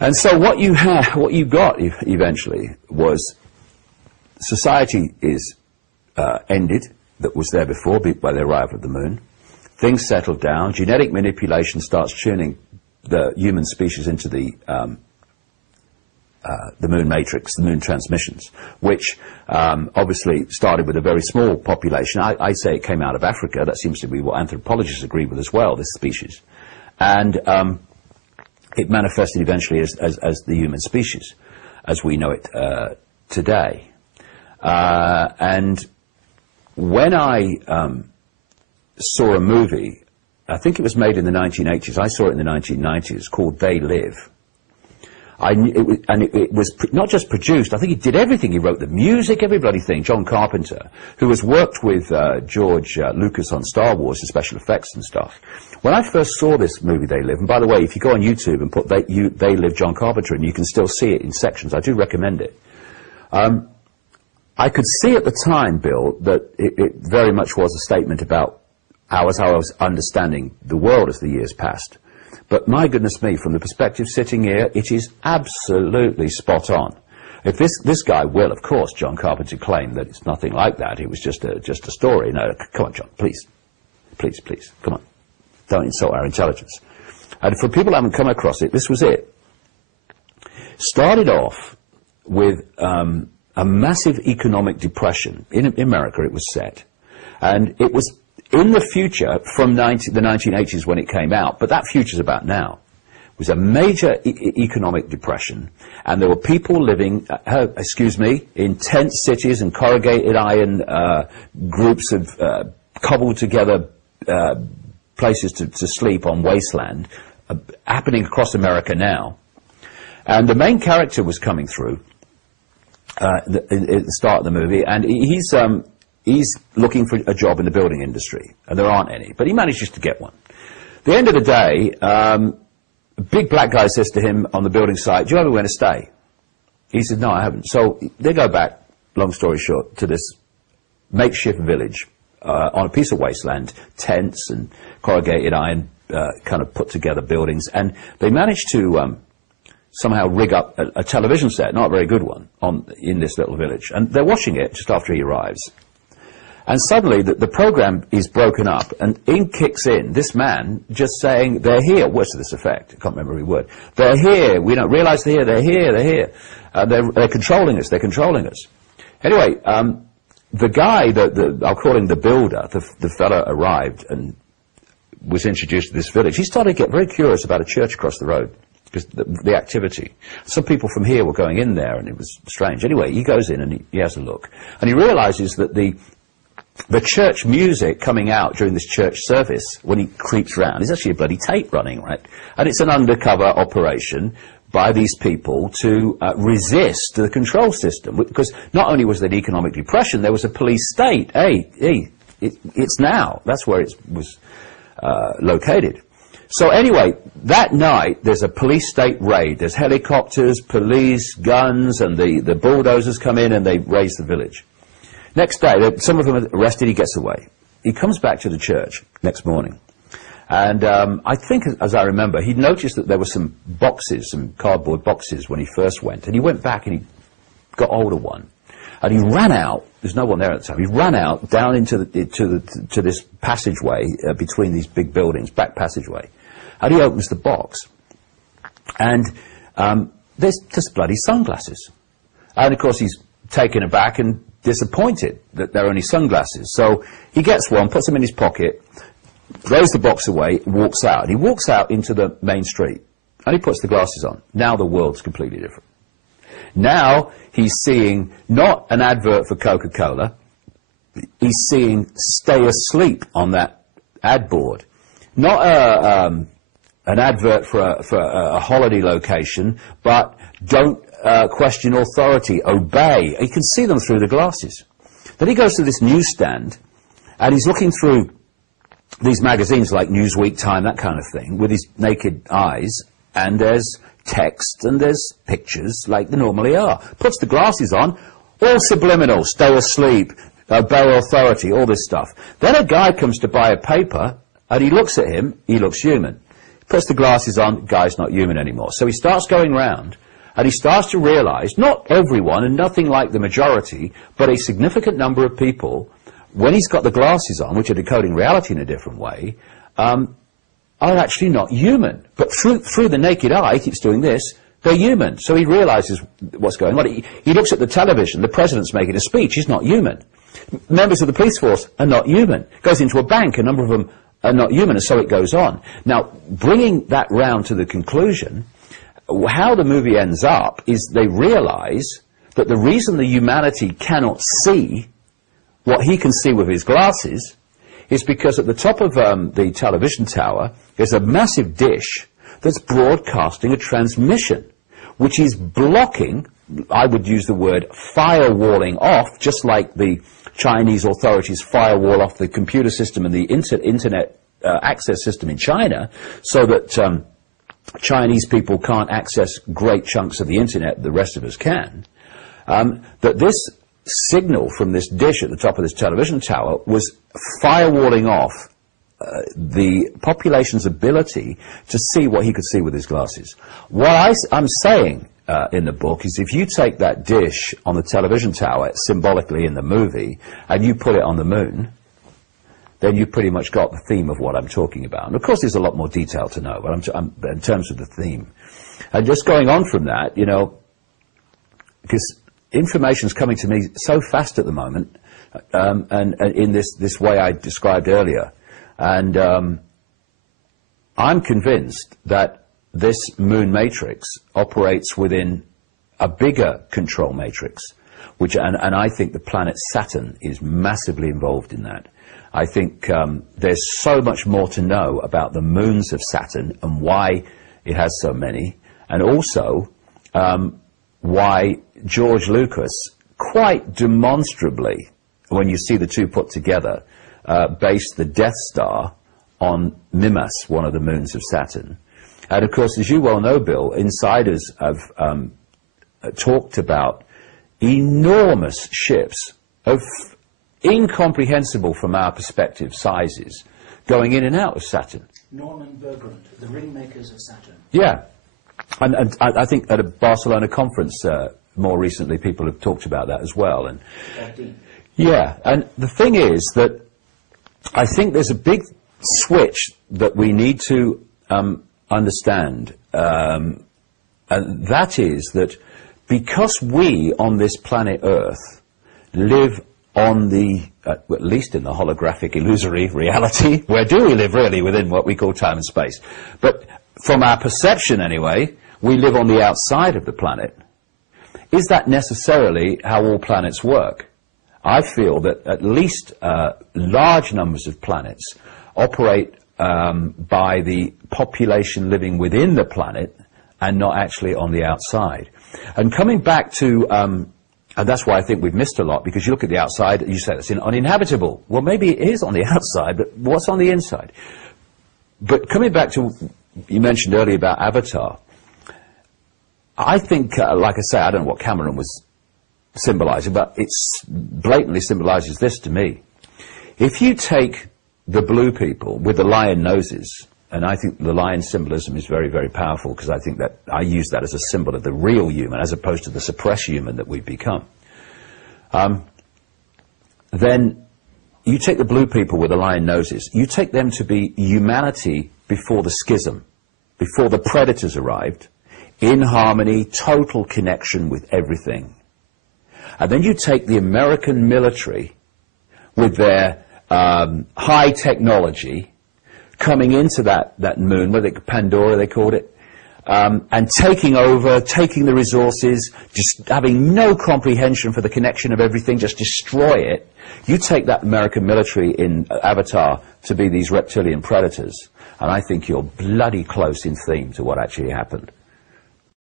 And so what you got eventually was society is ended, that was there before by the arrival of the moon. Things settled down. Genetic manipulation starts tuning the human species into the moon matrix, the moon transmissions, which obviously started with a very small population. I say it came out of Africa. That seems to be what anthropologists agree with as well, this species. And it manifested eventually as the human species, as we know it today. And when I saw a movie, I think it was made in the 1980s, I saw it in the 1990s, called They Live. It was not just produced, I think he did everything. He wrote the music, every bloody thing. John Carpenter, who has worked with George Lucas on Star Wars and special effects and stuff. When I first saw this movie, They Live, and by the way, if you go on YouTube and put They Live John Carpenter, and you can still see it in sections, I do recommend it. I could see at the time, Bill, that it very much was a statement about how I was understanding the world as the years passed. But my goodness me, from the perspective sitting here, it is absolutely spot on. If this guy will, of course, John Carpenter claimed that it's nothing like that. It was just a story. No, come on, John, please, come on, don't insult our intelligence. And for people who haven't come across it, this was it. Started off with a massive economic depression in America. It was set, and it was in the future from the 1980s when it came out, but that future's about now. It was a major economic depression, and there were people living, in tent cities and corrugated iron groups of cobbled together places to sleep on wasteland, happening across America now. And the main character was coming through at the start of the movie, and he's looking for a job in the building industry, and there aren't any, but he manages to get one. At the end of the day, a big black guy says to him on the building site, "Do you have anywhere to stay?" He said, "No, I haven't." So they go back, long story short, to this makeshift village on a piece of wasteland, tents and corrugated iron kind of put together buildings, and they managed to somehow rig up a television set, not a very good one, in this little village. And they're watching it just after he arrives. And suddenly the program is broken up, and in kicks in this man just saying, "They're here," words to this effect, I can't remember every word. "They're here, we don't realize they're here, they're here, they're here. They're controlling us, they're controlling us." Anyway, the guy, I'll call him the builder, the fella arrived and was introduced to this village. He started to get very curious about a church across the road, because the activity. Some people from here were going in there, and it was strange. Anyway, he goes in and he has a look, and he realizes that the church music coming out during this church service, when he creeps around, is actually a bloody tape running, right? And it's an undercover operation by these people to resist the control system, because not only was there an economic depression, there was a police state. It's now. That's where it was located. So anyway, that night, there's a police state raid. There's helicopters, police, guns, and the bulldozers come in and they raise the village. Next day, some of them are arrested, he gets away. He comes back to the church next morning. And I think, as I remember, he noticed that there were some boxes, some cardboard boxes when he first went. And he went back and he got hold of one. And he ran out, there's no one there at the time, he ran out down into to this passageway between these big buildings, back passageway. And he opens the box. And there's just bloody sunglasses. And of course he's taken aback and disappointed that they're only sunglasses. So he gets one, puts them in his pocket, throws the box away, walks out. And he walks out into the main street, and he puts the glasses on. Now the world's completely different. Now he's seeing not an advert for Coca-Cola, he's seeing "Stay Asleep" on that ad board. Not an advert for a holiday location, but don't question authority, obey. You can see them through the glasses. Then he goes to this newsstand, and he's looking through these magazines like Newsweek, Time, that kind of thing, with his naked eyes, and there's text and there's pictures like they normally are. Puts the glasses on, all subliminal, stay asleep, obey authority, all this stuff. Then a guy comes to buy a paper, and he looks at him, he looks human. Puts the glasses on, guy's not human anymore. So he starts going round, and he starts to realize, not everyone, and nothing like the majority, but a significant number of people, when he's got the glasses on, which are decoding reality in a different way, are actually not human. But through the naked eye, he keeps doing this, they're human. So he realizes what's going on. He looks at the television, the president's making a speech, he's not human. Members of the police force are not human. Goes into a bank, a number of them are not human, and so it goes on. Now, bringing that round to the conclusion, how the movie ends up is they realize that the reason the humanity cannot see what he can see with his glasses is because at the top of the television tower there's a massive dish that's broadcasting a transmission, which is blocking, I would use the word firewalling off, just like the Chinese authorities firewall off the computer system and the internet access system in China, so that Chinese people can't access great chunks of the internet the rest of us can, that this signal from this dish at the top of this television tower was firewalling off the population's ability to see what he could see with his glasses. What I'm saying in the book is if you take that dish on the television tower, symbolically in the movie, and you put it on the moon, then you've pretty much got the theme of what I'm talking about. And of course there's a lot more detail to know, but in terms of the theme. And just going on from that, you know, because information's coming to me so fast at the moment, and in this way I described earlier. And I'm convinced that this moon matrix operates within a bigger control matrix, and I think the planet Saturn is massively involved in that. I think there's so much more to know about the moons of Saturn and why it has so many, and also why George Lucas, quite demonstrably, when you see the two put together, based the Death Star on Mimas, one of the moons of Saturn. And of course, as you well know, Bill, insiders have talked about enormous ships of incomprehensible from our perspective sizes going in and out of Saturn. Norman Bergrund, the ringmakers of Saturn. Yeah. And I think at a Barcelona conference more recently people have talked about that as well. And yeah, and the thing is that I think there's a big switch that we need to understand, and that is that because we on this planet Earth live on the, at least in the holographic illusory reality, where do we live really? Within what we call time and space. But from our perception anyway, we live on the outside of the planet. Is that necessarily how all planets work? I feel that at least large numbers of planets operate by the population living within the planet and not actually on the outside. And coming back to, and that's why I think we've missed a lot, because you look at the outside, you say it's uninhabitable. Well, maybe it is on the outside, but what's on the inside? But coming back to, you mentioned earlier about Avatar, I think, like I say, I don't know what Cameron was symbolizing, but it blatantly symbolizes this to me. If you take the blue people with the lion noses, and I think the lion symbolism is very, very powerful, because I think that I use that as a symbol of the real human as opposed to the suppressed human that we've become. Then you take the blue people with the lion noses, you take them to be humanity before the schism, before the predators arrived, in harmony, total connection with everything. And then you take the American military with their high technology coming into that moon, whether it Pandora they called it, and taking over, taking the resources, just having no comprehension for the connection of everything, just destroy it. You take that American military in Avatar to be these reptilian predators, and I think you're bloody close in theme to what actually happened.